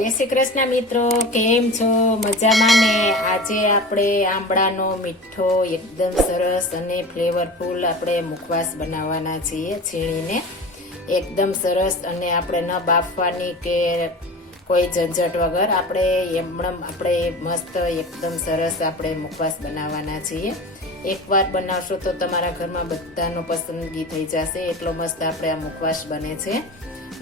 જય શ્રી કૃષ્ણ મિત્રો, કેમ છો? મજામાં ને? આજે આપણે આંબળાનો મીઠો એકદમ સરસ અને ફ્લેવરફુલ આપણે મુખવાસ બનાવવાના છીએ છીણીને. એકદમ સરસ અને આપણે ન બાફવાની કે કોઈ ઝંઝટ વગર આપણે એમણમ આપણે મસ્ત એકદમ સરસ આપણે મુખવાસ બનાવવાના છીએ. એકવાર બનાવશો તો તમારા ઘરમાં બધાનો પસંદગી થઈ જશે, એટલો મસ્ત આપણે આ મુખવાસ બને છે.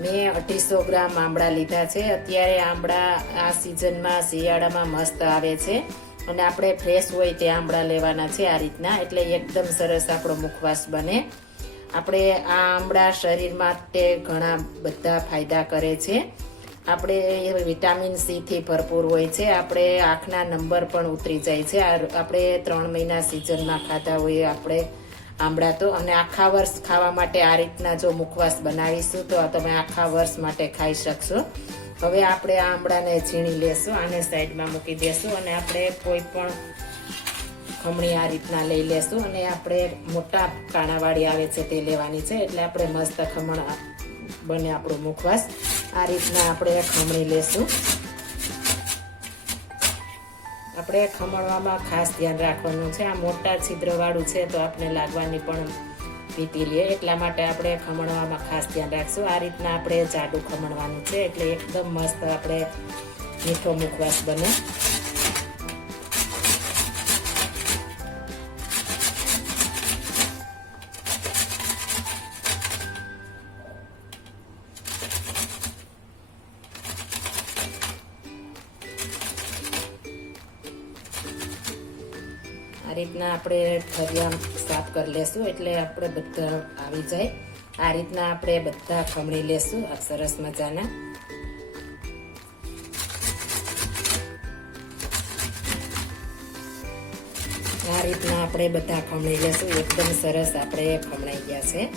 મેં અઢીસો ગ્રામ આમળા લીધા છે. અત્યારે આમળા આ સિઝનમાં શિયાળામાં મસ્ત આવે છે અને આપણે ફ્રેશ હોય તે આમળા લેવાના છે આ રીતના. એટલે એકદમ સરસ આપણો મુખવાસ બને. આપણે આ આંબળા શરીર માટે ઘણા બધા ફાયદા કરે છે. આપણે વિટામિન સીથી ભરપૂર હોય છે. આપણે આંખના નંબર પણ ઉતરી જાય છે. આપણે ત્રણ મહિના સિઝનમાં ખાધા હોઈએ આપણે આંબળા તો અને આખા વર્ષ ખાવા માટે આ રીતના જો મુખવાસ બનાવીશું તો તમે આખા વર્ષ માટે ખાઈ શકશો. હવે આપણે આ આંબળાને ઝીણી લેશું, આને સાઈડમાં મૂકી દેશું અને આપણે કોઈ પણ ખમણી આ રીતના લઈ લેશું અને આપણે મોટા કાણાવાળી આવે છે તે લેવાની છે એટલે આપણે મસ્ત ખમણ બને આપણો મુખવાસ. આ રીતના આપણે ખમણી લેશું. આપણે ખમણવામાં ખાસ ધ્યાન રાખવાનું છે. આ મોટા છિદ્રવાળું છે તો આપણે લાગવાની પણ ભીતી લે. એટલા માટે આપણે ખમણવામાં ખાસ ધ્યાન રાખશું. આ રીતના આપણે જાડું ખમણવાનું છે એટલે એકદમ મસ્ત આપણે મીઠો મુખવાસ બને. રીતના આપણે ફરિયા સાફ કરી લેશું એટલે આપણે બધા આવી જાય. આ રીતના આપણે બધા ખમણી લેશું આ સરસ મજાના. આ રીતના આપણે બધા ખમણી લેશું. એકદમ સરસ આપણે ખમણાઈ ગયા છે.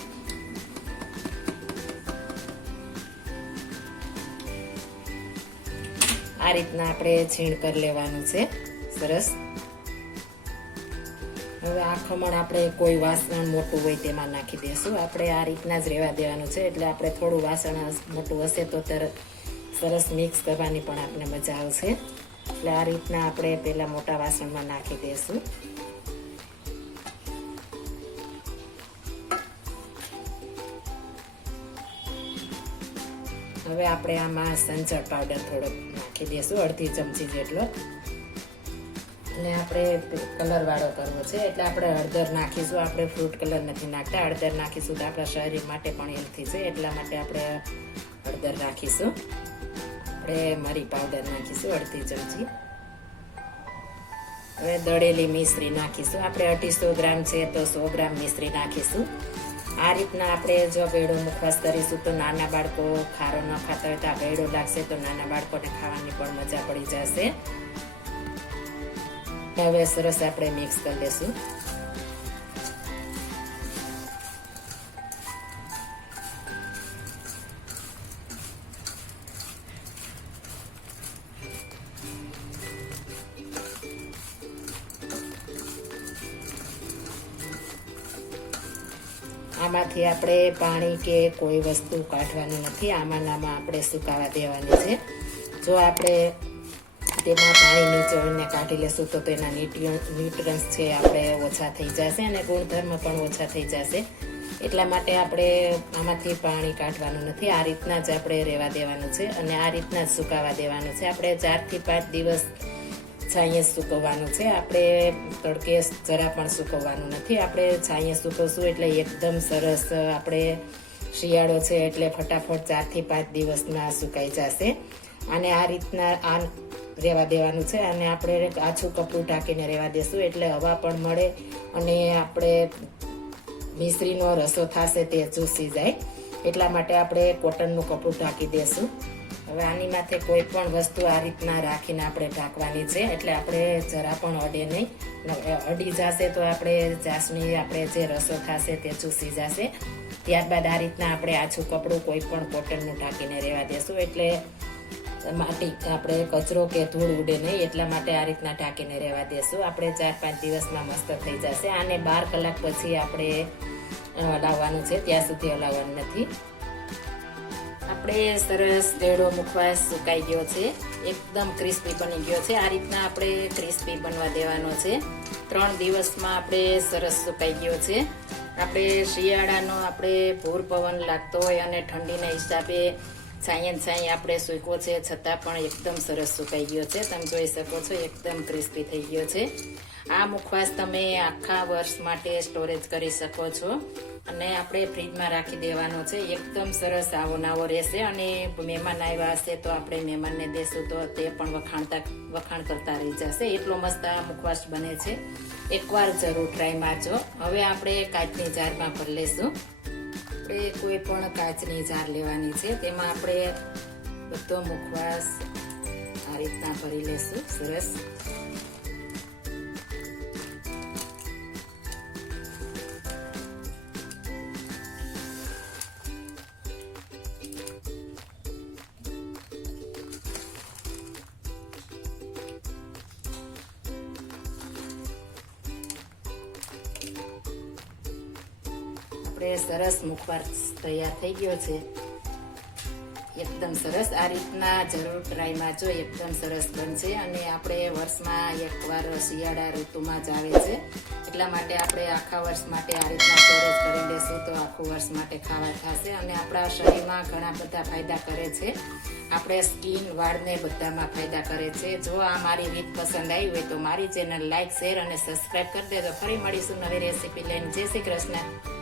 આ રીતના આપણે છીણ કરી લેવાનું છે. સરસ. હવે આ ખમણ આપણે કોઈ વાસણ મોટું હોય તેમાં નાખી દેશું આપણે આ રીતના જ રહેવા દેવાનું છે, એટલે આપણે થોડું વાસણ મોટું હશે તો તરત સરસ મિક્સ કરવાની પણ આપણે મજા આવશે. એટલે આ રીતના આપણે પહેલાં મોટા વાસણમાં નાખી દઈશું. હવે આપણે આમાં સંચળ પાવડર થોડોક નાખી દઈશું, અડધી ચમચી જેટલો. અને આપણે કલર વાળો કરવો છે. એટલે આપણે હળદર નાખીશું. આપણે ફ્રૂટ કલર નથી નાખતા. હળદર નાખીશું તો આપણા શરીર માટે પણ હેલ્થી છે. એટલા માટે આપણે હળદર નાખીશું. આપણે મરી પાવડર નાખીશું અડધી ચમચી. હવે દળેલી મિશ્રી નાખીશું. આપણે અઢીસો ગ્રામ છે તો સો ગ્રામ મિશ્રી નાખીશું. આ રીતના આપણે જો ભેળો મુખવાસ કરીશું તો નાના બાળકો ખારો ન ખાતા હોય તો આ ભેળો લાગશે તો નાના બાળકોને ખાવાની પણ મજા પડી જશે. હવે સરસ આપણે મિક્સ કરી લેશું આમાંથી આપણે પાણી કે કોઈ વસ્તુ કાઢવાનું નથી આમાં આપણે સુકાવા દેવાની છે જો આપણે તેમાં પાણી નીચોઈને કાઢી લેશું તો તેના ન્યુટ્રન્સ છે આપણે ઓછા થઈ જશે અને ગુણધર્મ પણ ઓછા થઈ જશે. એટલા માટે આપણે આમાંથી પાણી કાઢવાનું નથી. આ રીતના જ આપણે રહેવા દેવાનું છે અને આ રીતના જ સુકાવા દેવાનું છે. આપણે ચારથી પાંચ દિવસ છાંયે સૂકવવાનું છે. આપણે તડકે જરા પણ સૂકવવાનું નથી. આપણે છાંયે સૂકવશું એટલે એકદમ સરસ આપણે શિયાળો છે એટલે ફટાફટ ચારથી પાંચ દિવસમાં સુકાઈ જશે. અને આ રીતના આ રહેવા દેવાનું છે અને આપણે આછું કપડું ઢાંકીને રહેવા દેશું એટલે હવા પણ મળે અને આપણે મિશ્રીનો રસો થશે તે ચૂસી જાય. એટલા માટે આપણે કોટનનું કપડું ઢાંકી દેશું. હવે આની માથે કોઈ પણ વસ્તુ આ રીતના રાખીને આપણે ઢાંકવાની છે એટલે આપણે જરા પણ અડે નહીં. અડી જશે તો આપણે ચાસણી આપણે જે રસો થશે તે ચૂસી જશે. ત્યારબાદ આ રીતના આપણે આછું કપડું કોઈ પણ કોટનનું ઢાંકીને રહેવા દેશું એટલે માટી આપણે કચરો કે ધૂળ ઉડે નહીં, એટલા માટે આ રીતના ઢાંકીને રહેવા દેશું. આપણે ચાર પાંચ દિવસમાં મસ્ત થઈ જશે. આને બાર કલાક પછી આપણે હલાવવાનું છે. ત્યાં સુધી હલાવવાનું નથી. આપણે સરસ રેડો મુખવાસ સુકાઈ ગયો છે. એકદમ ક્રિસ્પી બની ગયો છે. આ રીતના આપણે ક્રિસ્પી બનવા દેવાનો છે. ત્રણ દિવસમાં આપણે સરસ સુકાઈ ગયો છે. આપણે શિયાળાનો આપણે ભૂર પવન લાગતો હોય અને ઠંડીના હિસાબે છાંયે છાંયે આપણે સૂક્યો છે, છતાં પણ એકદમ સરસ સુકાઈ ગયો છે. તમે જોઈ શકો છો, એકદમ ક્રિસ્પી થઈ ગયો છે. આ મુખવાસ તમે આખા વર્ષ માટે સ્ટોરેજ કરી શકો છો. અને આપણે ફ્રીજમાં રાખી દેવાનો છે. એકદમ સરસ આવો નાવો રહેશે અને મહેમાન આવ્યા હશે તો આપણે મહેમાનને દેશું તો તે પણ વખાણતા, વખાણ કરતા રહી જશે. એટલો મસ્ત આ મુખવાસ બને છે. એકવાર જરૂર ટ્રાય મારજો. હવે આપણે કાચની જારમાં ભરી લઈશું આપણે કોઈ પણ કાચની જાર લેવાની છે. તેમાં આપણે બધો મુખવાસ આ રીતના ભરી લઈશું સરસ. આપણે સરસ મુખવાર તૈયાર થઈ ગયો છે. એકદમ સરસ આ રીતના જરૂર ટ્રાય મારજો એકદમ સરસ બનશે અને આપણે વર્ષમાં એકવાર શિયાળા ઋતુમાં જ આવે છે. એટલા માટે આપણે આખા વર્ષ માટે આ રીતના સ્ટોરેજ કરી લેશું તો આખું વર્ષ માટે ખાવા થશે અને આપણા શરીરમાં ઘણા બધા ફાયદા કરે છે. આપણે સ્કિન વાળને બધામાં ફાયદા કરે છે. જો આ મારી રીત પસંદ આવી હોય તો મારી ચેનલ લાઇક શેર અને સબસ્ક્રાઈબ કરી દેજો. ફરી મળીશું નવી રેસીપી લઈને. જય શ્રી કૃષ્ણ.